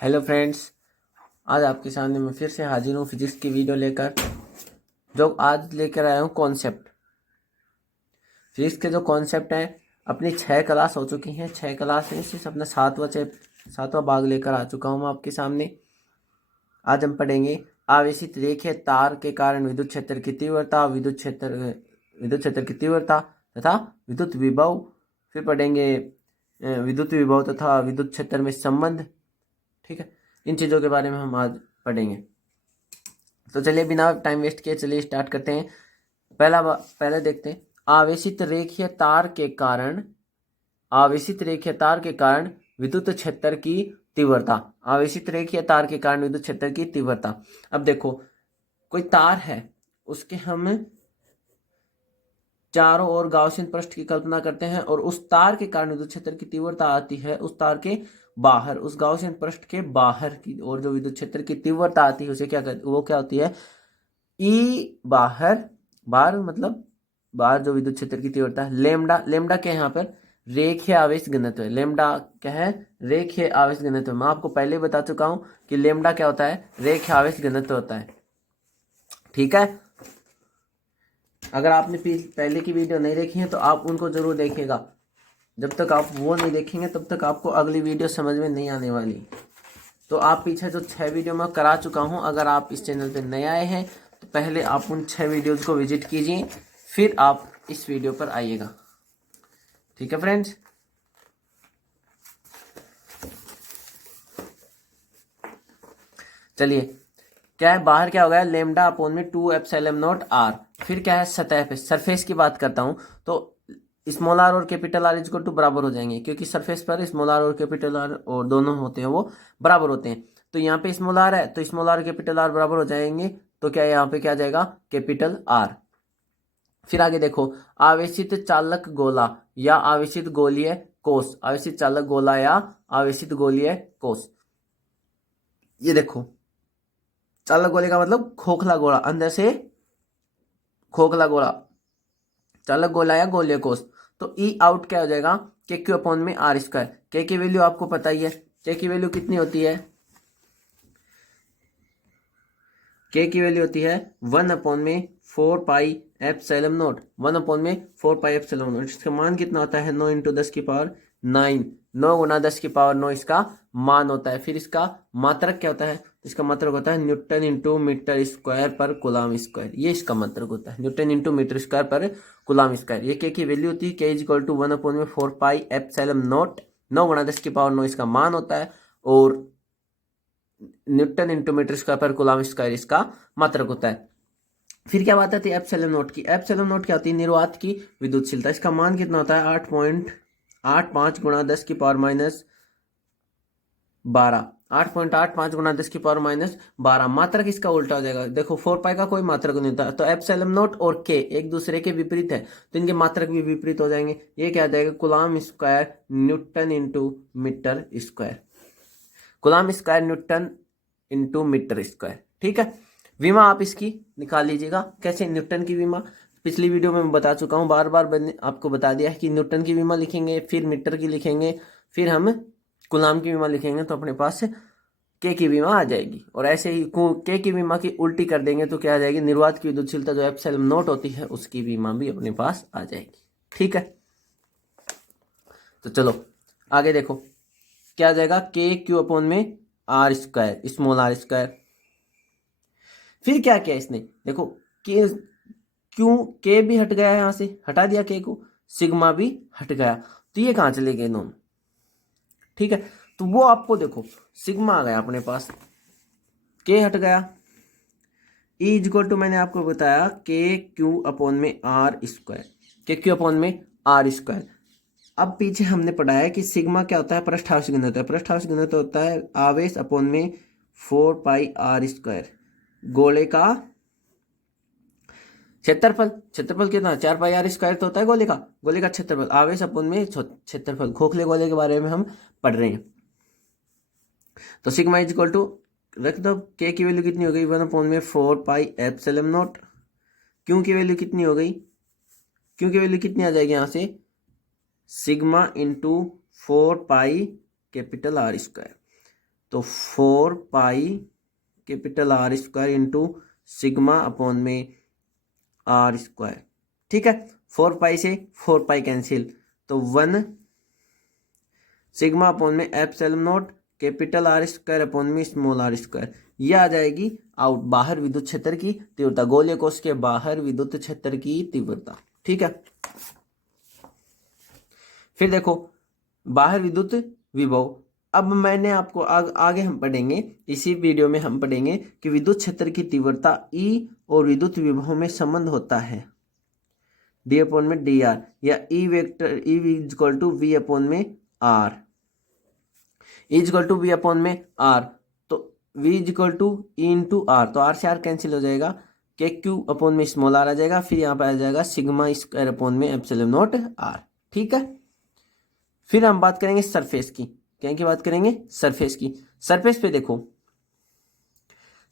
Hello friends, आज आपके सामने मैं फिर से हाजिर हूँ फिजिक्स की वीडियो लेकर। जो आज लेकर आया हूँ कॉन्सेप्ट फिजिक्स के जो कॉन्सेप्ट हैं। अपनी 6 क्लास हो चुकी हैं, 6 क्लास में सिर्फ अपना सातवां भाग लेकर आ चुका हूँ मैं आपके सामने। आज हम पढ़ेंगे आवेशित रेखीय तार के कारण विद्युत क्षेत्र की तीव्रता, विद्युत क्षेत्र की तीव्रता तथा विद्युत विभव। फिर पढ़ेंगे विद्युत विभव तथा विद्युत क्षेत्र में संबंध। ठीक है, इन चीज़ों के बारे में हम आज पढ़ेंगे। तो चलिए बिना टाइम वेस्ट किए चलिए स्टार्ट करते हैं। पहले देखते हैं आवेशित रेखीय तार के कारण विद्युत क्षेत्र की तीव्रता। आवेशित रेखीय तार के कारण विद्युत क्षेत्र की तीव्रता। अब देखो, कोई तार है, उसके हम चारों ओर गाउसियन पृष्ठ की कल्पना करते हैं और उस तार के कारण विद्युत क्षेत्र की तीव्रता आती है उस तार के बाहर, उस गाउसियन पृष्ठ के बाहर की ओर जो विद्युत क्षेत्र की तीव्रता आती है उसे क्या कहते, वो क्या होती है, ई बाहर। बाहर मतलब बाहर जो विद्युत क्षेत्र की तीव्रता है, लेमडा। लेमडा क्या है यहाँ पर, रेखीय आवेश घनत्व है। लेमडा क्या है, रेखीय आवेश घनत्व। मैं आपको पहले बता चुका हूं कि लेमडा क्या होता है, रेखीय आवेश घनत्व होता है। ठीक है, अगर आपने पहले की वीडियो नहीं देखी है तो आप उनको जरूर देखिएगा। जब तक आप वो नहीं देखेंगे तब तक आपको अगली वीडियो समझ में नहीं आने वाली। तो आप पीछे जो 6 वीडियो मैं करा चुका हूं, अगर आप इस चैनल पे नए आए हैं तो पहले आप उन 6 वीडियोज को विजिट कीजिए, फिर आप इस वीडियो पर आइएगा। ठीक है फ्रेंड्स, चलिए क्या है, बाहर क्या हो गया, लेमडा अपोन में 2 एप्सिलॉन नॉट आर। फिर क्या है, सतह पे सरफेस की बात करता हूं तो स्मॉल आर और कैपिटल आर इक्वल टू बराबर हो जाएंगे, क्योंकि सरफेस पर स्मॉल आर और कैपिटल आर और दोनों होते हैं वो बराबर होते हैं। तो यहाँ पे स्मॉल आर है तो स्मॉल आर कैपिटल आर बराबर हो जाएंगे। तो क्या यहाँ पे क्या जाएगा, कैपिटल आर। फिर आगे देखो, आवेशित चालक गोला या आवेशित गोलीय कोष। आवेशित चालक गोला या आवेशित गोलीय कोष, ये देखो, चालक गोले का मतलब खोखला गोला, अंदर से खोखला गोला, चालक गोला या गोलीय कोष। तो ई आउट क्या हो जाएगा, के क्यू अपॉन में आर स्क्वायर। के की वैल्यू आपको पता ही है, के की वैल्यू कितनी होती है, के की वैल्यू होती है 1/4 pi epsilon not. 1/4 pi epsilon not, इसका मान कितना होता है, 9 × 10 की पावर 9। 9 × 10 की पावर 9 इसका मान होता है। फिर इसका मात्रक क्या होता है, इसका मात्रक होता है न्यूटन इंटू मीटर स्क्वायर पर कूलम स्क्वायर। ये इसका मात्रक होता है, न्यूटन इंटू मीटर स्क्वायर पर कूलम स्क्वायर। ये के की वैल्यू होती है, K is equal to 1/4 pi epsilon nought. 9 × 10 की पावर 9 इसका मान होता है और न्यूटन इंटू मीटर स्क्वायर पर कूलम स्क्वायर इसका मात्रक होता है। फिर क्या बात आती है एप्सिलॉन नॉट की। एप्सिलॉन नॉट क्या होती है, निर्वात की विद्युतशीलता। इसका मान कितना होता है, 8.85 × 10 की पावर -12। 8.85 × 10 की पावर -12। मात्रक इसका उल्टा हो जाएगा। देखो 4 पाई का कोई मात्रक नहीं होता, तो एप्सिलॉन नॉट और के एक दूसरे के विपरीत है तो इनके मात्रक भी विपरीत हो जाएंगे। ये क्या आ जाएगा, coulomb square newton into metre square. Coulomb square newton into metre square. ठीक है, विमा आप इसकी निकाल लीजिएगा। कैसे, न्यूटन की विमा पिछली वीडियो में मैं बता चुका हूं, बार बार मैंने आपको बता दिया है कि न्यूटन की विमा लिखेंगे, फिर मीटर की लिखेंगे, फिर हम कूलम की विमा लिखेंगे तो अपने पास के की विमा आ जाएगी। और ऐसे ही के की विमा की उल्टी कर देंगे तो क्या आ जाएगी, निर्वात की विद्युतशीलता जो एप्सिलॉन नॉट होती है उसकी विमा भी अपने पास आ जाएगी। ठीक है, तो चलो आगे देखो, क्या आ जाएगा, के क्यू अपॉन में R square, small r square. फिर क्या किया इसने, देखो के क्यों, के भी हट गया, यहां से हटा दिया के को, सिग्मा भी हट गया, तो ये कहां चले गए दोनों। ठीक है, तो वो आपको देखो, सिग्मा आ गया अपने पास, के हट गया, ई इज इक्वल टू मैंने आपको बताया के क्यू अपॉन में आर स्क्वायर, के क्यू अपॉन में आर स्क्वायर। अब पीछे हमने पढ़ा है कि सिग्मा क्या होता है, पृष्ठावेश घनत्व। पृष्ठावेश घनत्व होता है आवेश अपॉन में 4 पाई आर स्क्वायर। गोले का क्षेत्रफल, क्षेत्रफल कितना, 4 पाई आर स्क्वायर तो होता है गोले का। गोले का क्षेत्रफल आवेश अपन में क्षेत्रफल, खोखले गोले के बारे में हम पढ़ रहे हैं। तो सिग्मा इज इक्वल टू रख दो, के की वैल्यू कितनी हो गई, 1/4 पाई एप्सिलॉन नॉट। क्यू की वैल्यू कितनी हो गई, क्यू की वैल्यू कितनी आ जाएगी यहां से, sigma into 4 pi capital R square. तो 4 pi capital R square into sigma upon में आर स्क्वायर। ठीक है, 4 पाई से 4 पाई कैंसिल, तो 1 सिग्मा अपॉन में epsilon not capital R square upon में स्मॉल आर स्क्वायर। ये आ जाएगी आउट, बाहर विद्युत क्षेत्र की तीव्रता, गोलीय कोश के बाहर विद्युत क्षेत्र की तीव्रता। ठीक है, फिर देखो बाहर विद्युत विभव। अब मैंने आपको आगे हम पढ़ेंगे, इसी वीडियो में हम पढ़ेंगे कि विद्युत क्षेत्र की तीव्रता ई और विद्युत विभव में संबंध होता है डी अपॉन में डी आर, या E vector E equal to V upon में R, equal to V upon में आर, तो V equal to E into R, तो आर से आर कैंसिल हो जाएगा, के क्यू अपॉन में स्मॉल आर आ जाएगा, फिर यहाँ पे आ जाएगा सिग्मा स्क्वायर अपॉन में एप्सिलॉन नॉट आर। ठीक है, फिर हम बात करेंगे सरफेस की। क्या की बात करेंगे? सरफेस की। सरफेस पे देखो,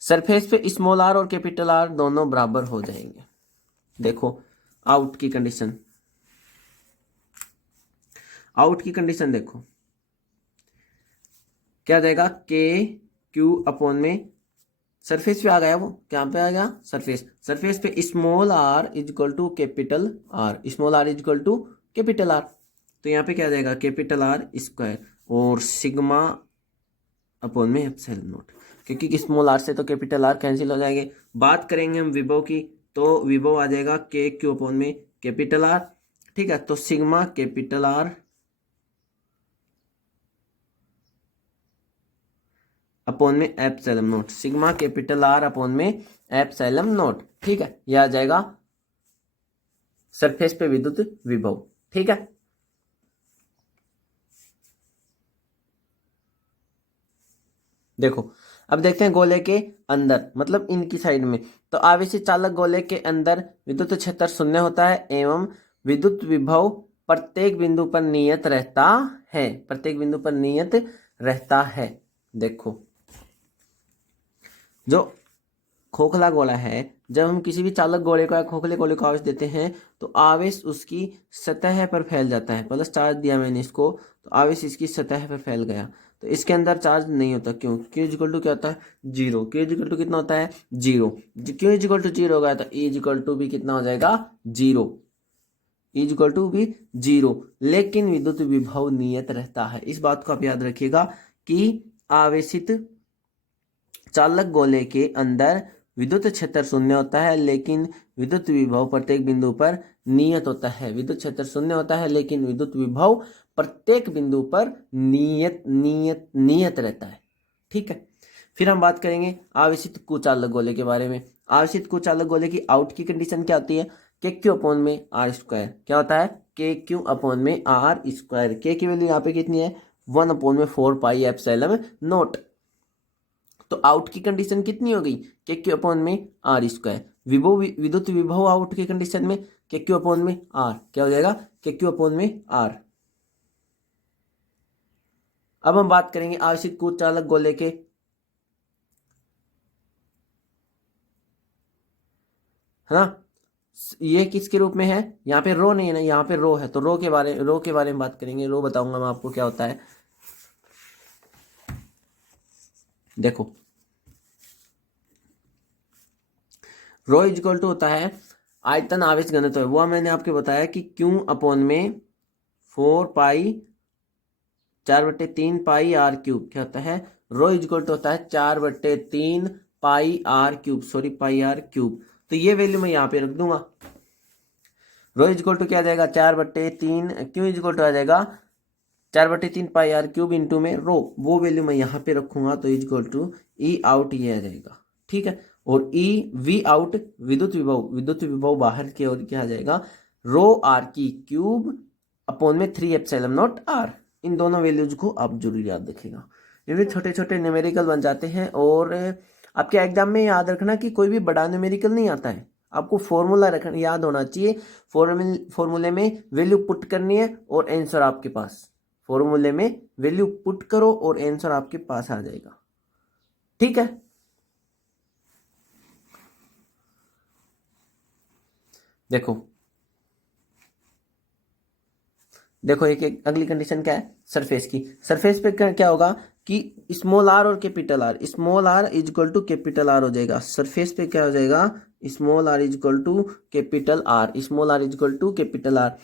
सरफेस पे स्मॉल आर और कैपिटल आर दोनों बराबर हो जाएंगे। देखो आउट की कंडीशन, आउट की कंडीशन देखो क्या जाएगा, के क्यू अपॉन में सरफेस पे आ गया, वो क्या पे आ गया सरफेस, सरफेस पे small r equal to capital R, small r equal to capital R, तो यहाँ पे क्या जाएगा कैपिटल आर स्क्वायर और सिग्मा अपॉन में एप्सिलॉन नॉट, क्योंकि स्मॉल आर से तो कैपिटल आर कैंसिल हो जाएंगे। बात करेंगे हम विभव की, तो विभव आ जाएगा के क्यू अपॉन में कैपिटल आर। ठीक है, तो सिग्मा कैपिटल आर अपॉन में epsilon not, sigma capital R upon में एप्सिलॉन नॉट। ठीक है, यह आ जाएगा सरफेस पे विद्युत विभव। ठीक है, देखो अब देखते हैं गोले के अंदर, मतलब इनकी साइड में, तो आवेशित चालक गोले के अंदर विद्युत क्षेत्र शून्य होता है एवं विद्युत विभव प्रत्येक बिंदु पर नियत रहता है, प्रत्येक बिंदु पर नियत रहता है। देखो जो खोखला गोला है, जब हम किसी भी चालक गोले को या खोखले गोले को आवेश देते हैं तो आवेश उसकी सतह पर फैल जाता है। प्लस चार्ज दिया मैंने इसको, तो आवेश इसकी सतह पर फैल गया, तो इसके अंदर चार्ज नहीं होता। क्यों? क्यू इक्वल टू क्या होता है? जीरो। क्यू इक्वल टू कितना होता है? Zero. Q equal to zero होगा तो ई इक्वल टू भी कितना हो जाएगा? जीरो। ई इक्वल टू भी जीरो, लेकिन विद्युत विभव नियत रहता है। इस बात को आप याद रखिएगा कि आवेशित चालक गोले के अंदर विद्युत क्षेत्र शून्य होता है लेकिन विद्युत विभव प्रत्येक बिंदु पर नियत होता है। विद्युत क्षेत्र शून्य होता है लेकिन विद्युत विभव प्रत्येक बिंदु पर नियत नियत नियत रहता है। ठीक है, फिर हम बात करेंगे आवेशित कुचालक गोले के बारे में। आवेशित कुचालक गोले की आउट की कंडीशन क्या होती है? के क्यू अपॉन में आर स्क्वायर। क्या होता है? के क्यू अपॉन में आर स्क्वायर। के की वैल्यू यहाँ पे कितनी है? 1 अपॉन में 4 पाई एप्सिलॉन नॉट। तो आउट की कंडीशन कितनी हो गई? के क्यू अपॉन में आर स्क्वायर। विभव विद्युत विभव आउट की कंडीशन में के क्यू अपॉन में आर, क्या हो जाएगा? के क्यू अपॉन में आर। अब हम बात करेंगे आवेशित कुचालक गोले के, है ना, ये किसके रूप में है? यहाँ पे रो नहीं है ना, यहाँ पे रो है, तो रो के बारे में बात करेंगे। रो बताऊंगा मैं आपको क्या होता है। देखो रो इक्वल टू होता है आयतन आवेश घनत्व है, वो मैंने आपको बताया कि क्यू अपॉन में 4 पाई 4/3 पाई आर क्यूब। क्या होता है? रो इक्वल टू होता है 4/3 pi R cube, sorry pi R cube. तो ये वैल्यू मैं यहाँ पे रख दूंगा। रो इक्वल टू क्या आ जाएगा? 4/3, क्यू इक्वल टू आ जाएगा 4/3 पाई आर क्यूब इंटू में रो, वो वैल्यू मैं यहाँ पे रखूंगा, तो इक्वल टू ई आउट ये आ जाएगा। ठीक है, और ई वी आउट विद्युत विभव बाहर की ओर क्या आ जाएगा? रो आर की क्यूब अपॉन में 3 एप्सिलॉन नॉट आर। इन दोनों वैल्यूज को आप जरूर याद रखिएगा। ये छोटे छोटे न्यूमेरिकल बन जाते हैं, और आपके एग्जाम में याद रखना कि कोई भी बड़ा न्यूमेरिकल नहीं आता है, आपको फॉर्मूला रखना याद होना चाहिए। फॉर्मूले में वैल्यू पुट करनी है और आंसर आपके पास, फॉर्मूले में वैल्यू पुट करो और आंसर आपके पास आ जाएगा। ठीक है, देखो देखो एक अगली कंडीशन क्या है? सरफेस की। सरफेस पे क्या होगा कि स्मॉल आर और capital R, small r is equal to capital R हो जाएगा। सरफेस पे क्या हो जाएगा, small r is equal to capital R, small r is equal to capital R.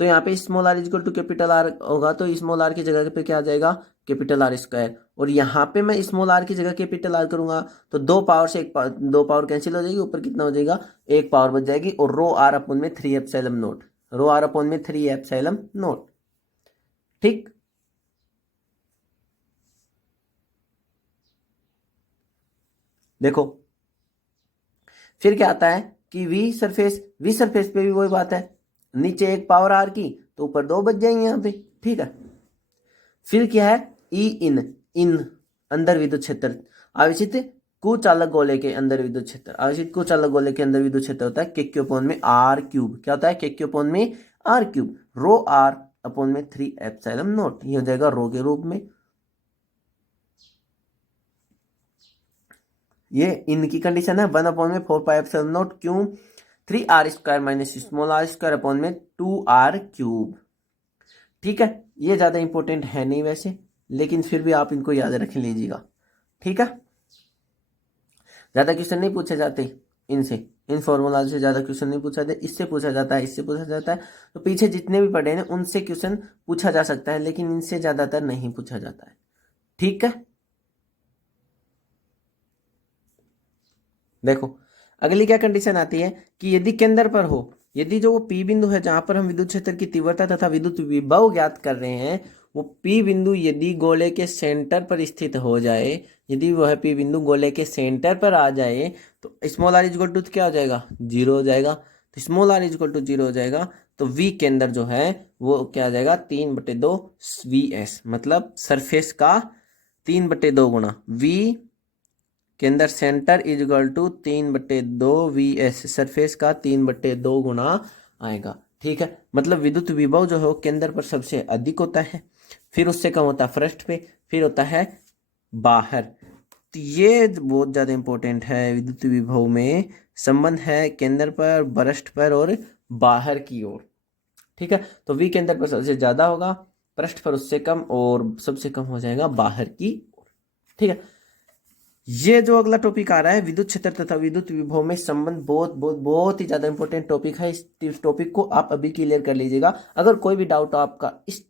तो यहाँ पे small r is equal to capital R होगा, तो स्मॉल आर की जगह पे क्या आ जाएगा, कैपिटल आर स्क्वायर। और यहाँ पे मैं स्मॉल आर की जगह कैपिटल आर करूंगा तो दो पावर से दो पावर कैंसिल हो जाएगी, ऊपर कितना हो जाएगा, एक पावर बच जाएगी। और रो आर अपॉन में 3 epsilon nought, rho are upon में 3 एप्सिलॉन नॉट। ठीक, देखो फिर क्या आता है कि वी सरफेस पे भी वही बात है, नीचे एक पावर आर की तो ऊपर दो बच जाएंगे यहाँ पे। ठीक है, फिर क्या है, ई इन, इन अंदर विद्युत क्षेत्र, आवेशित कुचालक गोले के अंदर विद्युत क्षेत्र, आवेशित कुचालक गोले के अंदर विद्युत क्षेत्र होता है के क्यू अपॉन में आर क्यूब। क्या होता है, के क्यू अपॉन में R cube, rho are upon में 3 एप्सिलॉन नॉट, ये हो जाएगा रो के रूप में। ये इनकी कंडीशन है, 1 अपॉन में 4 पाई एप्सिलॉन नॉट क्यों 3 R square minus small r square upon में 2 आर क्यूब। ठीक है, ये ज्यादा इंपॉर्टेंट है नहीं वैसे, लेकिन फिर भी आप इनको याद रख लीजिएगा। ठीक है, ज्यादा क्वेश्चन नहीं पूछे जाते इनसे, इन फॉर्मूला से ज्यादा क्वेश्चन नहीं पूछा जाता, इससे पूछा जाता है, इससे पूछा जाता है। तो पीछे जितने भी पढ़े हैं उनसे क्वेश्चन पूछा जा सकता है, लेकिन इनसे ज्यादातर नहीं पूछा जाता है। ठीक है, देखो अगली क्या कंडीशन आती है कि यदि केंद्र पर हो, यदि जो वो पी बिंदु है जहां पर हम विद्युत क्षेत्र की तीव्रता तथा विद्युत विभव ज्ञात कर रहे हैं, वो पी बिंदु यदि गोले के सेंटर पर स्थित हो जाए, यदि वह पी बिंदु गोले के सेंटर पर आ जाए तो स्मॉल आर इक्वल टू क्या हो जाएगा, 0 हो जाएगा। तो स्मॉल आर इक्वल टू 0 हो जाएगा, तो वी के अंदर जो है वो क्या आ जाएगा, 3/2 वी एस, मतलब सरफेस का 3/2 गुना वी के अंदर centre is equal to 3/2 V S, surface का 3/2 गुना आएगा। ठीक है, मतलब विद्युत विभव जो है वो केंद्र पर सबसे अधिक होता है, फिर उससे कम होता है पृष्ठ पे, फिर होता है बाहर। तो ये बहुत ज्यादा इंपॉर्टेंट है, विद्युत विभव में संबंध है केंद्र पर, पृष्ठ पर और बाहर की ओर। ठीक है, तो वी केंद्र पर सबसे ज्यादा होगा, पृष्ठ पर उससे कम, और सबसे कम हो जाएगा बाहर की ओर। ठीक है, ये जो अगला टॉपिक आ रहा है विद्युत क्षेत्र तथा विद्युत विभव में संबंध, बहुत बहुत बहुत ही ज्यादा इंपॉर्टेंट टॉपिक है। इस टॉपिक को आप अभी क्लियर कर लीजिएगा। अगर कोई भी डाउट आपका इस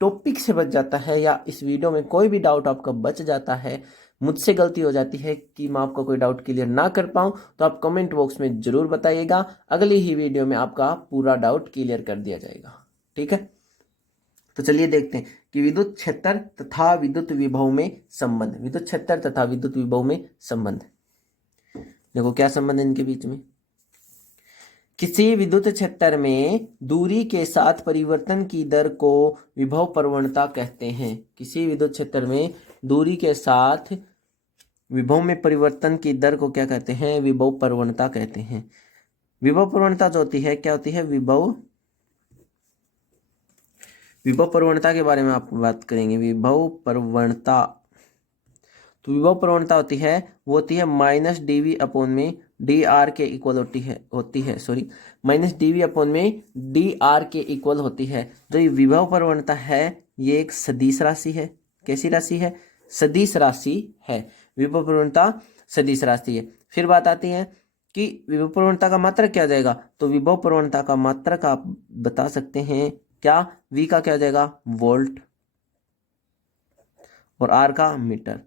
टॉपिक से बच जाता है, या इस वीडियो में कोई भी डाउट आपका बच जाता है, मुझसे गलती हो जाती है कि मैं आपका कोई डाउट क्लियर ना कर पाऊं, तो आप कमेंट बॉक्स में जरूर बताइएगा, अगली ही वीडियो में आपका पूरा डाउट क्लियर कर दिया जाएगा। ठीक है, तो चलिए देखते हैं कि विद्युत क्षेत्र तथा विद्युत विभव में संबंध, विद्युत क्षेत्र तथा विद्युत विभव में संबंध। देखो क्या संबंध है इनके बीच में। किसी विद्युत क्षेत्र में दूरी के साथ परिवर्तन की दर को विभव प्रवणता कहते हैं। किसी विद्युत क्षेत्र में दूरी के साथ विभव में परिवर्तन की दर को क्या कहते हैं, विभव प्रवणता कहते हैं। विभव प्रवणता जो होती है, क्या होती है, विभव प्रवणता के बारे में आप बात करेंगे। विभव प्रवणता, तो विभव प्रवणता होती है, वो होती है माइनस डीवी अपॉन में डी आर के इक्वल होती है सॉरी, माइनस डीवी अपॉन में डी आर के इक्वल होती है। जो ये विभव प्रवणता है ये एक सदिश राशि है। कैसी राशि है, सदिश राशि है। विभव प्रवणता सदिश राशि है। फिर बात आती है कि विभव प्रवणता का मात्रक क्या हो जाएगा, तो विभव प्रवणता का मात्रक आप बता सकते हैं क्या, वी का क्या हो जाएगा, वोल्ट, और आर का मीटर,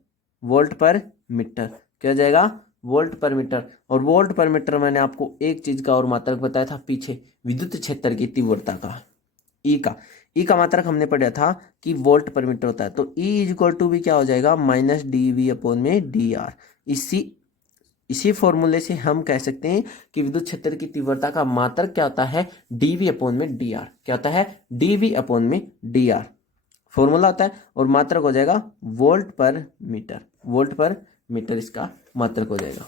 वोल्ट पर मीटर, क्या हो जाएगा, वोल्ट पर मीटर। और वोल्ट पर मीटर मैंने आपको एक चीज का और मात्रक बताया था पीछे, विद्युत क्षेत्र की तीव्रता का, ई का मात्रक हमने पढ़ा था कि वोल्ट पर मीटर होता है। तो ई इज इक्वल टू भी क्या हो जाएगा, माइनस डी वी अपॉन में डी आर। इसी फॉर्मूले से हम कह सकते हैं कि विद्युत क्षेत्र की तीव्रता का मात्रक क्या होता है, डीवी अपॉन में डी आर। क्या होता है, डीवी अपॉन में डी आर फॉर्मूला होता है, और मात्रक हो जाएगा वोल्ट पर मीटर, वोल्ट पर मीटर इसका मात्रक हो जाएगा।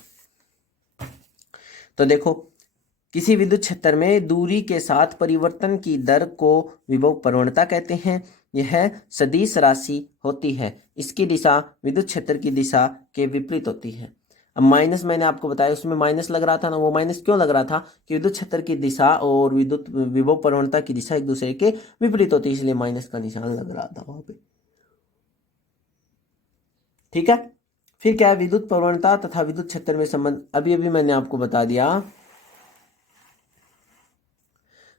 तो देखो किसी विद्युत क्षेत्र में दूरी के साथ परिवर्तन की दर को विभव प्रवणता कहते हैं। यह सदिश राशि होती है, इसकी दिशा विद्युत क्षेत्र की दिशा के विपरीत होती है। अब माइनस मैंने आपको बताया, उसमें माइनस लग रहा था ना, वो माइनस क्यों लग रहा था कि विद्युत क्षेत्र की दिशा और विद्युत विभव प्रवणता की दिशा एक दूसरे के विपरीत होती है, इसलिए माइनस का निशान लग रहा था वहां पे। ठीक है। फिर क्या है, विद्युत प्रवणता तथा विद्युत क्षेत्र में संबंध। अभी अभी मैंने आपको बता दिया,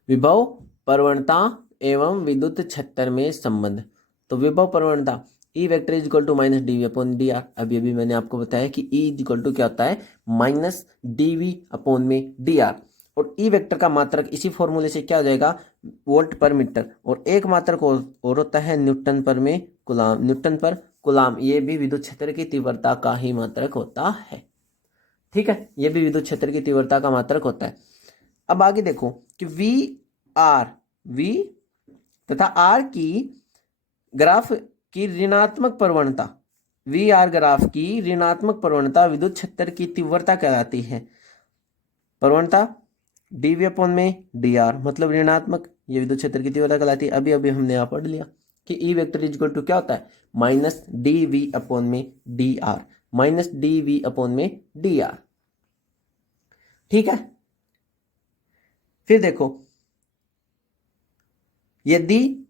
विभव प्रवणता एवं विद्युत क्षेत्र में संबंध। तो विभव प्रवणता E vector is equal to minus D V upon D R. अभी अभी मैंने आपको बताया कि ई इज इक्वल टू क्या होता है, माइनस डी वी अपॉन में डी आर। और ई वेक्टर का मात्रक इसी फॉर्मूले से क्या हो जाएगा, वोल्ट पर मीटर। और एक मात्रक और होता है न्यूटन पर में कुलाम, न्यूटन पर कुलाम। ये भी विद्युत क्षेत्र की तीव्रता का ही मात्रक होता है। ठीक है, ये भी विद्युत क्षेत्र की तीव्रता का मात्रक होता है। अब आगे देखो कि वी तथा आर की ग्राफ की ऋणात्मक प्रवणता, वी आर ग्राफ की ऋणात्मक प्रवणता विद्युत क्षेत्र की तीव्रता कहलाती है। प्रवणता डी वी अपॉन में डी आर मतलब ऋणात्मक, ये विद्युत क्षेत्र की तीव्रता कहलाती है। अभी अभी हमने यहाँ पढ़ लिया कि E vector is equal to क्या होता है, माइनस डी वी अपॉन में D R, minus D V upon में डी आर। ठीक है। फिर देखो, यदि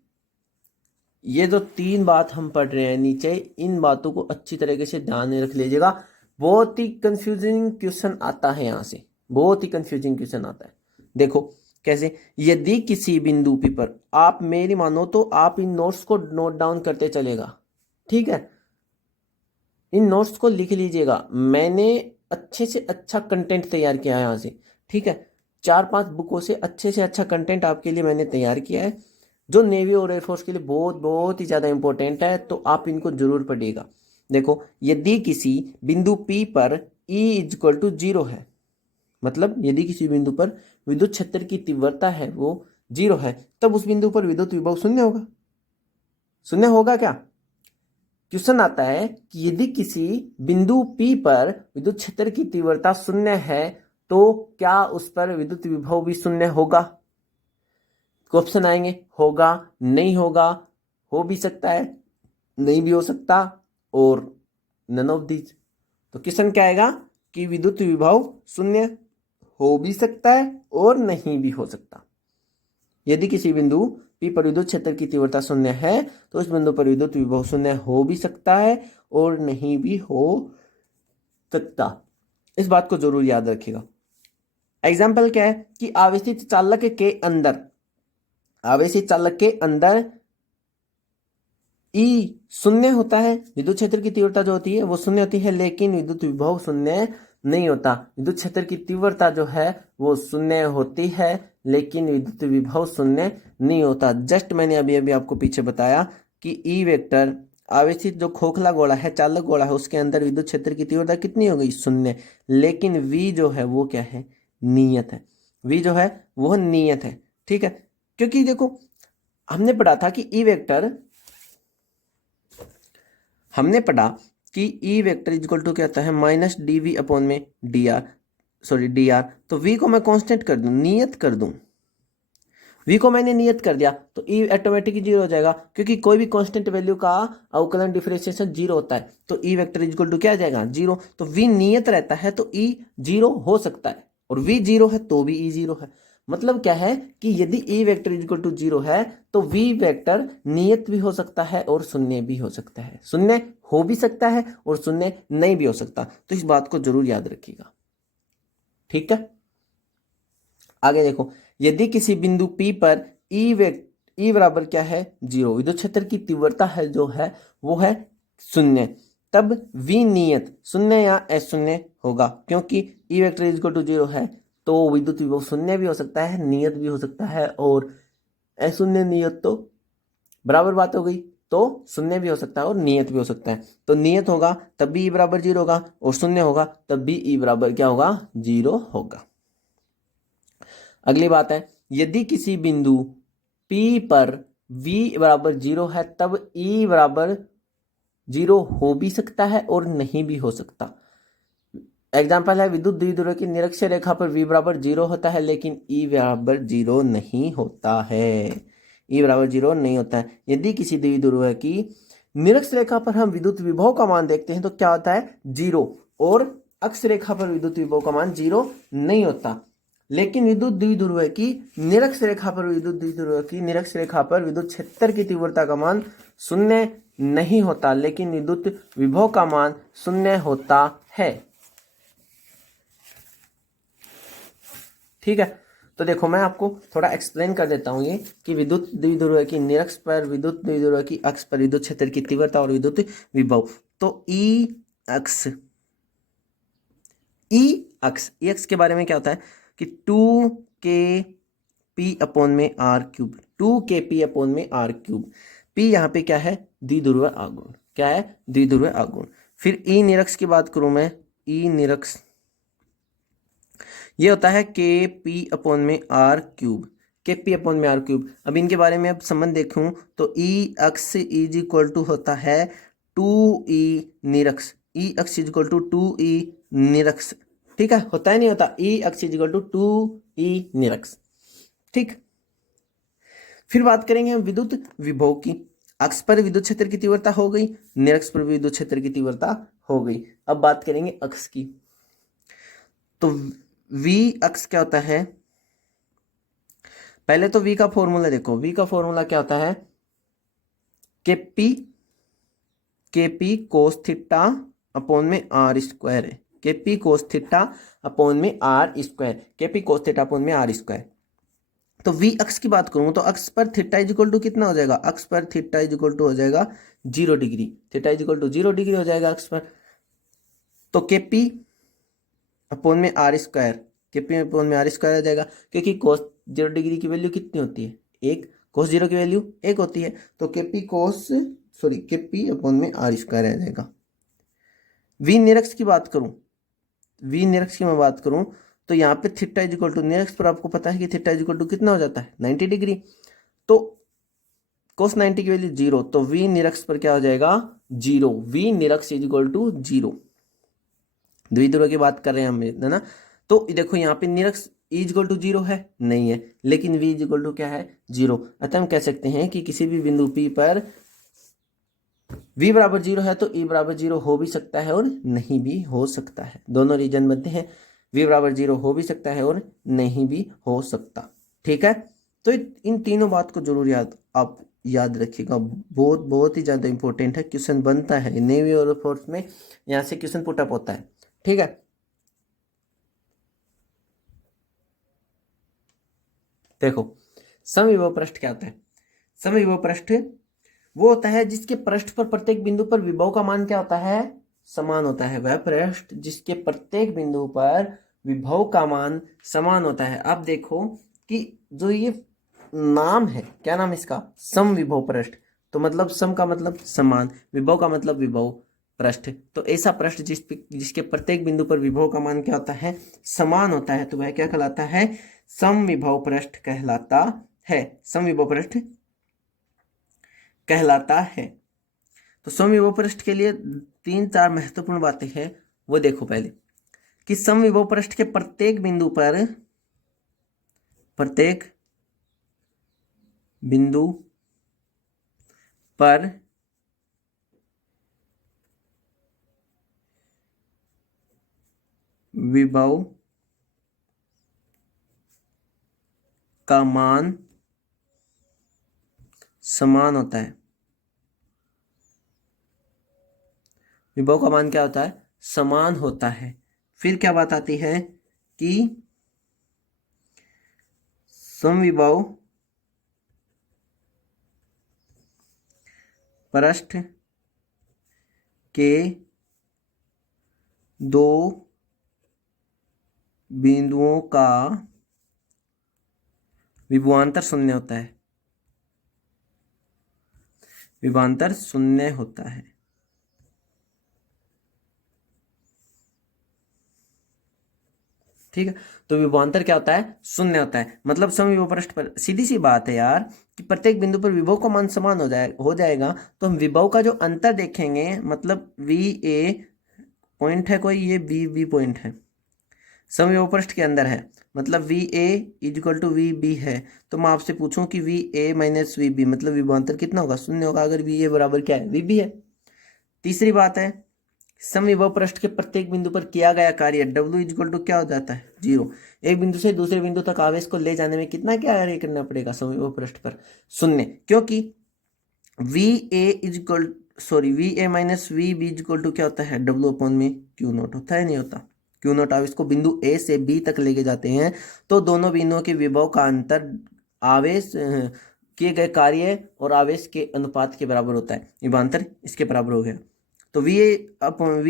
ये जो तीन बात हम पढ़ रहे हैं नीचे, इन बातों को अच्छी तरीके से ध्यान में रख लीजिएगा। बहुत ही कंफ्यूजिंग क्वेश्चन आता है यहाँ से, बहुत ही कंफ्यूजिंग क्वेश्चन आता है। देखो कैसे, यदि किसी बिंदु P पर, आप मेरी मानो तो आप इन नोट्स को नोट डाउन करते चलेगा। ठीक है, इन नोट्स को लिख लीजिएगा। मैंने अच्छे से अच्छा कंटेंट तैयार किया है यहाँ से। ठीक है, 4-5 बुकों से अच्छा कंटेंट आपके लिए मैंने तैयार किया है, जो नेवी और एयरफोर्स के लिए बहुत बहुत ही ज़्यादा इंपॉर्टेंट है। तो आप इनको जरूर पढ़िएगा। देखो, यदि किसी बिंदु P पर E इज इक्वल टू 0 है, मतलब यदि किसी बिंदु पर विद्युत क्षेत्र की तीव्रता है वो 0 है, तब उस बिंदु पर विद्युत विभव शून्य होगा। शून्य होगा क्या? क्वेश्चन आता है कि यदि किसी बिंदु P पर विद्युत क्षेत्र की तीव्रता शून्य है तो क्या उस पर विद्युत विभव भी शून्य होगा? ऑप्शन आएंगे, होगा, नहीं होगा, हो भी सकता है, नहीं भी हो सकता, और नन ऑफ दीज। तो क्वेश्चन क्या आएगा कि विद्युत विभव शून्य हो भी सकता है और नहीं भी हो सकता। यदि किसी बिंदु P पर विद्युत क्षेत्र की तीव्रता शून्य है तो उस बिंदु पर विद्युत विभव शून्य हो भी सकता है और नहीं भी हो सकता। इस बात को जरूर याद रखिएगा। एग्जाम्पल क्या है कि आवेशित चालक के अंदर, आवेशित चालक के अंदर E शून्य होता है, विद्युत क्षेत्र की तीव्रता जो होती है वो शून्य होती है, लेकिन विद्युत विभव शून्य नहीं होता। विद्युत क्षेत्र की तीव्रता जो है वो शून्य होती है, लेकिन विद्युत विभव शून्य नहीं होता। जस्ट मैंने अभी अभी आपको पीछे बताया कि ई वेक्टर आवेशित जो खोखला गोला है, चालक गोला है, उसके अंदर विद्युत क्षेत्र की तीव्रता कितनी हो गई, शून्य। लेकिन V जो है वो क्या है, नियत है। V जो है वो नियत है। ठीक है, क्योंकि देखो हमने पढ़ा था कि ई वेक्टर, हमने पढ़ा कि E vector is equal to क्या होता है, माइनस डी वी अपॉन में D R, sorry D R. तो वी को मैं कांस्टेंट कर दूं, नियत कर दूं, वी को मैंने नियत कर दिया तो ई ऑटोमेटिकली 0 हो जाएगा, क्योंकि कोई भी कांस्टेंट वैल्यू का अवकलन डिफरेंशिएशन 0 होता है। तो E vector is equal to क्या आ जाएगा, 0। तो वी नियत रहता है तो ई 0 हो सकता है, और वी 0 है तो भी ई 0 है। मतलब क्या है कि यदि E vector is equal to 0 है तो वी वेक्टर नियत भी हो सकता है और शून्य भी हो सकता है, शून्य हो भी सकता है और शून्य नहीं भी हो सकता। तो इस बात को जरूर याद रखिएगा। ठीक है, आगे देखो, यदि किसी बिंदु P पर ई बराबर क्या है, 0, विद्युत क्षेत्र की तीव्रता है जो है वो है शून्य, तब V नियत शून्य या अशून्य होगा। क्योंकि E vector is equal to 0 है तो विद्युत विभव शून्य भी हो सकता है, नियत भी हो सकता है, और अशून्य नियत तो बराबर बात हो गई। तो शून्य भी हो सकता है और नियत भी हो सकता है। तो नियत होगा तब भी ई बराबर 0 होगा, और शून्य होगा तब भी ई बराबर क्या होगा, 0 होगा। अगली बात है, यदि किसी बिंदु P पर V बराबर 0 है तब E बराबर 0 हो भी सकता है और नहीं भी हो सकता। एग्जाम्पल है, विद्युत द्विध्रुव की निरक्षीय रेखा पर V बराबर 0 होता है लेकिन E बराबर 0 नहीं होता है, E बराबर 0 नहीं होता है। यदि किसी द्विध्रुव की निरक्षीय रेखा पर हम विद्युत विभव का मान देखते हैं तो क्या होता है, 0, और अक्ष रेखा पर विद्युत विभव का मान 0 नहीं होता। लेकिन विद्युत द्विध्रुव की निरक्ष रेखा पर विद्युत क्षेत्र की तीव्रता का मान 0 नहीं होता, लेकिन विद्युत विभव का मान शून्य होता है। ठीक है, तो देखो मैं आपको थोड़ा एक्सप्लेन कर देता हूँ ये कि विद्युत द्विध्रुव की निरक्ष पर, विद्युत द्विध्रुव की अक्ष पर विद्युत क्षेत्र की तीव्रता और विद्युत विभव। तो ई अक्ष के बारे में क्या होता है कि 2 kp/r³, 2 kp/r³। पी यहाँ पे क्या है, द्विध्रुव आघूर्ण। क्या है, द्विध्रुव आघूर्ण। फिर ई निरक्ष की बात करूं मैं, ई निरक्ष ये होता है kp/r³, kp/r³। अब इनके बारे में अब संबंध देखूं तो ई अक्ष इज इक्वल टू होता है 2e निरक्ष, ई अक्ष इज इक्वल टू 2e निरक्ष। ठीक है, होता है नहीं होता, ई अक्ष इज इक्वल टू 2e निरक्ष। ठीक, फिर बात करेंगे हम विद्युत विभव की। अक्ष पर विद्युत क्षेत्र की तीव्रता हो गई, निरक्ष पर विद्युत क्षेत्र की तीव्रता हो गई। अब बात करेंगे अक्ष की। तो v अक्ष क्या होता है, पहले तो v का फॉर्मूला देखो। v का फॉर्मूला क्या होता है, kp cos थीटा अपॉन में r² है। kp cos थीटा अपॉन में r², kp cos theta upon में r²। तो v अक्ष की बात करूं तो अक्ष पर थीटा इज इक्वल टू कितना हो जाएगा, अक्ष पर थीटा इज इक्वल टू हो जाएगा 0 degree, theta is equal to 0 degree हो जाएगा अक्ष पर। तो kp अपॉन में r², kp अपॉन में r² आ जाएगा, क्योंकि cos 0 डिग्री की वैल्यू कितनी होती है, 1, cos 0 की वैल्यू 1 होती है। तो kp अपॉन में r² आ जाएगा। v निरक्ष की बात करूं, v निरक्ष की मैं बात करूं तो यहाँ पे थीटा इज इक्वल टू, निरक्ष पर आपको पता है कि थीटा इज इक्वल टू कितना हो जाता है, 90 डिग्री। तो cos 90 की वैल्यू 0, तो v निरक्ष पर क्या हो जाएगा, 0। v निरक्ष इज इक्वल टू 0। द्विध्रुव की बात कर रहे हैं हम, है ना। तो देखो यहाँ पे निरक्ष इज इक्वल टू 0 है, नहीं है, लेकिन v इज इक्वल टू क्या है, 0। अतः हम कह सकते हैं कि किसी भी बिंदु P पर v बराबर 0 है तो e बराबर 0 हो भी सकता है और नहीं भी हो सकता है। दोनों रीजन बनते हैं, v बराबर 0 हो भी सकता है और नहीं भी हो सकता। ठीक है, तो इन तीनों बात को जरूर आप याद रखिएगा, बहुत ही ज्यादा इंपॉर्टेंट है। क्वेश्चन बनता है नेवी और फोर्स में, यहाँ से क्वेश्चन पुटअप होता है। ठीक है, देखो समविभव पृष्ठ क्या होता है। समविभव पृष्ठ वो होता है जिसके पृष्ठ पर प्रत्येक बिंदु पर विभव का मान क्या होता है, समान होता है। वह पृष्ठ जिसके प्रत्येक बिंदु पर विभव का मान समान होता है। अब देखो कि जो ये नाम है, क्या नाम इसका, समविभव पृष्ठ। तो मतलब सम का मतलब समान, विभव का मतलब विभव पृष्ठ। तो ऐसा पृष्ठ जिसके प्रत्येक बिंदु पर विभव का मान क्या होता है, समान होता है, तो वह क्या कहलाता है, समविभव पृष्ठ कहलाता है। समविभव पृष्ठ कहलाता है। तो समविभव पृष्ठ के लिए 3-4 महत्वपूर्ण बातें हैं, वो देखो पहले कि समविभव पृष्ठ के प्रत्येक बिंदु पर विभव का मान समान होता है। विभव का मान क्या होता है, समान होता है। फिर क्या बात आती है कि समविभव पृष्ठ के दो बिंदुओं का विभवांतर शून्य होता है। विभवांतर शून्य होता है। ठीक है, तो विभवांतर क्या होता है, शून्य होता है। मतलब समविभव पृष्ठ पर सीधी सी बात है यार कि प्रत्येक बिंदु पर विभव का मान समान हो जाएगा। तो हम विभव का जो अंतर देखेंगे, मतलब वी ए पॉइंट है कोई, ये बी बी पॉइंट है, समविभव पृष्ठ के अंदर है, मतलब V A is equal to V B है। तो मैं आपसे पूछूं कि V A minus V B मतलब विभवांतर कितना होगा, शून्य होगा, अगर वी ए बराबर क्या है, वी बी है। तीसरी बात है, समविभव पृष्ठ के प्रत्येक बिंदु पर किया गया कार्य W इज इक्वल टू क्या हो जाता है, 0। एक बिंदु से दूसरे बिंदु तक आवेश को ले जाने में कितना क्या करना पड़ेगा समविभव पृष्ठ पर, शून्य, क्योंकि V A is equal sorry V A minus V B equal to क्या होता है, डब्ल्यू अपॉन में क्यू नॉट होता है, नहीं होता। क्यू नॉट आवेश को बिंदु ए से बी तक लेके जाते हैं तो दोनों बिंदुओं के विभव का अंतर आवेश किए गए कार्य और आवेश के अनुपात के बराबर होता है। विभवांतर इसके बराबर हो गया तो V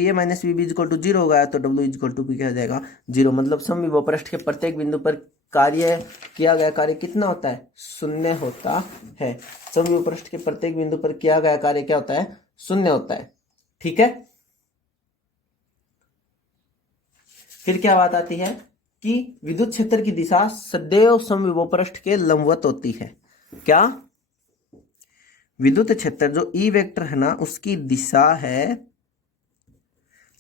A minus V B equal to zero हो गया तो डब्ल्यू इक्वल टू भी क्या हो जाएगा, जीरो। मतलब समविभव पृष्ठ के प्रत्येक बिंदु पर कार्य किया गया कार्य कितना होता है, शून्य होता है। समविभव पृष्ठ के प्रत्येक बिंदु पर किया गया कार्य क्या होता है, शून्य होता है। ठीक है, फिर क्या बात आती है कि विद्युत क्षेत्र की दिशा सदैव समविभव पृष्ठ के लंबवत होती है। क्या, विद्युत क्षेत्र जो ई वेक्टर है ना उसकी दिशा है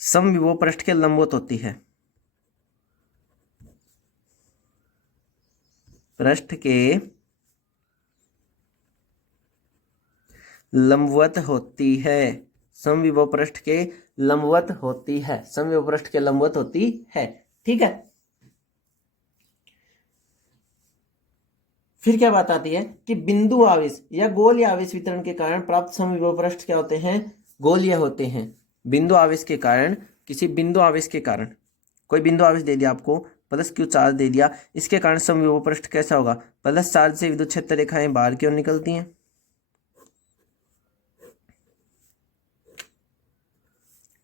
समविभव पृष्ठ के लंबवत होती है, पृष्ठ के लंबवत होती है, समविभव पृष्ठ के लंबवत होती है, समविभव पृष्ठ के लंबवत होती है। ठीक है, फिर क्या बात आती है कि बिंदु आवेश या गोलीय आवेश वितरण के कारण प्राप्त समविभव पृष्ठ क्या होते हैं, गोलीय होते हैं। बिंदु आवेश के कारण, किसी बिंदु आवेश के कारण, कोई बिंदु आवेश दे दिया आपको, प्लस क्यू चार्ज दे दिया, इसके कारण समविभव पृष्ठ कैसा होगा, प्लस चार्ज से विद्युत क्षेत्र रेखाएं बाहर की ओर निकलती हैं।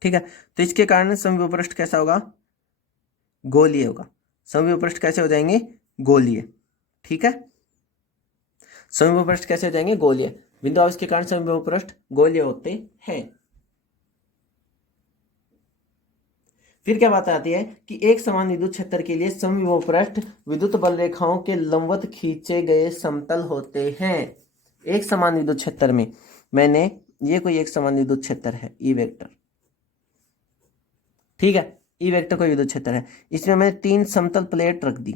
ठीक है, तो इसके कारण समविभव पृष्ठ कैसा होगा, गोलीय होगा। समविभव पृष्ठ कैसे हो जाएंगे, गोलीय। ठीक है, समविभव पृष्ठ कैसे हो जाएंगे, गोलीय। बिंदु आवेश के कारण समविभव पृष्ठ गोलीय होते हैं। फिर क्या बात आती है कि एक समान विद्युत क्षेत्र के लिए समविभव पृष्ठ विद्युत बल रेखाओं के लंबवत खींचे गए समतल होते हैं। एक समान विद्युत क्षेत्र में मैंने ये कोई एक समान विद्युत क्षेत्र है ई वेक्टर, ठीक है, ई वेक्टर कोई विद्युत क्षेत्र है, इसमें मैंने 3 समतल प्लेट रख दी।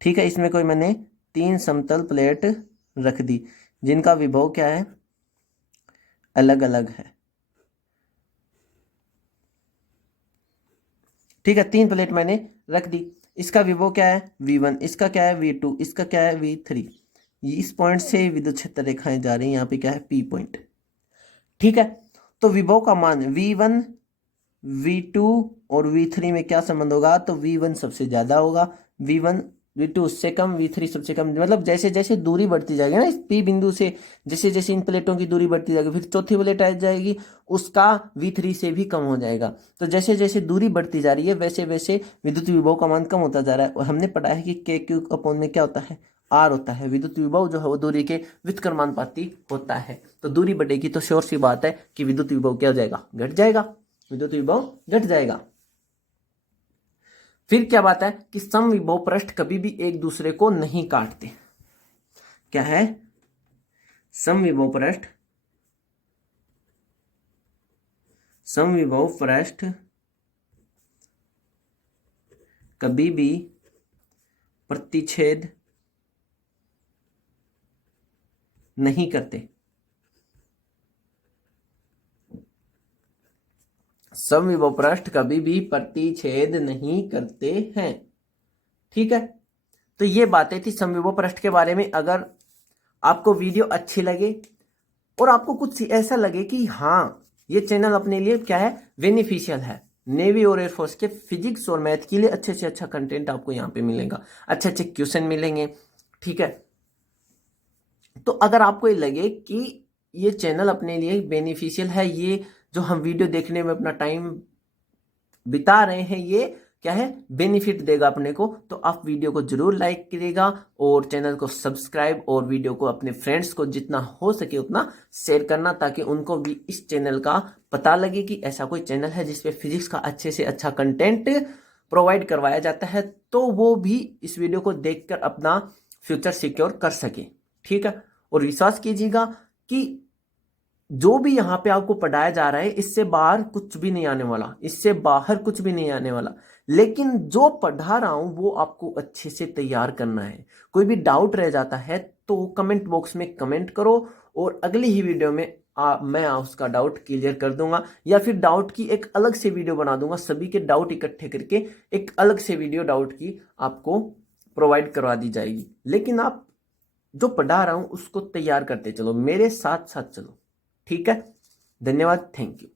ठीक है, इसमें कोई मैंने 3 समतल प्लेट रख दी जिनका विभव क्या है, अलग अलग है। ठीक है, 3 प्लेट मैंने रख दी, इसका विभव क्या है V1, इसका क्या है V2, इसका क्या है V3। इस पॉइंट से विद्युत क्षेत्र रेखाएं जा रही हैं, यहाँ पे क्या है P पॉइंट। ठीक है, तो विभव का मान V1, V2 और V3 में क्या संबंध होगा, तो V1 सबसे ज्यादा होगा, V1 V2 उससे कम, V3 सबसे कम। मतलब जैसे जैसे दूरी बढ़ती जाएगी ना इस P बिंदु से, जैसे जैसे इन प्लेटों की दूरी बढ़ती जाएगी, फिर चौथी प्लेट आ जाएगी, उसका V3 से भी कम हो जाएगा। तो जैसे जैसे दूरी बढ़ती जा रही है वैसे वैसे विद्युत विभव का मान कम होता जा रहा है। और हमने पढ़ा है कि के क्यू अपॉन में क्या होता है, आर होता है। विद्युत विभव जो है वो दूरी के व्युत्क्रमानुपाती होता है। तो दूरी बढ़ेगी तो श्योर सी बात है कि विद्युत विभव क्या हो जाएगा, घट जाएगा, विद्युत विभव घट जाएगा। फिर क्या बात है कि समविभव पृष्ठ कभी भी एक दूसरे को नहीं काटते। क्या है, समविभव पृष्ठ, समविभव पृष्ठ कभी भी प्रतिच्छेद नहीं करते। समविभव पृष्ठ कभी भी प्रतिच्छेद नहीं करते हैं। ठीक है, तो ये बातें थी समविभव पृष्ठ के बारे में। अगर आपको वीडियो अच्छी लगे और आपको कुछ ऐसा लगे कि हाँ ये चैनल अपने लिए क्या है, बेनिफिशियल है, नेवी और एयरफोर्स के फिजिक्स और मैथ के लिए अच्छे से अच्छा कंटेंट आपको यहाँ पे मिलेगा, अच्छे अच्छे क्वेश्चन मिलेंगे। ठीक है, तो अगर आपको ये लगे कि ये चैनल अपने लिए बेनिफिशियल है, ये जो हम वीडियो देखने में अपना टाइम बिता रहे हैं ये क्या है, बेनिफिट देगा अपने को, तो आप वीडियो को जरूर लाइक करिएगा और चैनल को सब्सक्राइब और वीडियो को अपने फ्रेंड्स को जितना हो सके उतना शेयर करना, ताकि उनको भी इस चैनल का पता लगे कि ऐसा कोई चैनल है जिसपे फिजिक्स का अच्छे से अच्छा कंटेंट प्रोवाइड करवाया जाता है, तो वो भी इस वीडियो को देखकर अपना फ्यूचर सिक्योर कर सके। ठीक है, और विश्वास कीजिएगा कि जो भी यहाँ पे आपको पढ़ाया जा रहा है इससे बाहर कुछ भी नहीं आने वाला, इससे बाहर कुछ भी नहीं आने वाला। लेकिन जो पढ़ा रहा हूं वो आपको अच्छे से तैयार करना है। कोई भी डाउट रह जाता है तो कमेंट बॉक्स में कमेंट करो और अगली ही वीडियो में मैं उसका डाउट क्लियर कर दूंगा, या फिर डाउट की एक अलग से वीडियो बना दूंगा, सभी के डाउट इकट्ठे करके एक अलग से वीडियो डाउट की आपको प्रोवाइड करवा दी जाएगी। लेकिन आप जो पढ़ा रहा हूं उसको तैयार करते चलो, मेरे साथ साथ चलो। ठीक है, धन्यवाद, थैंक यू।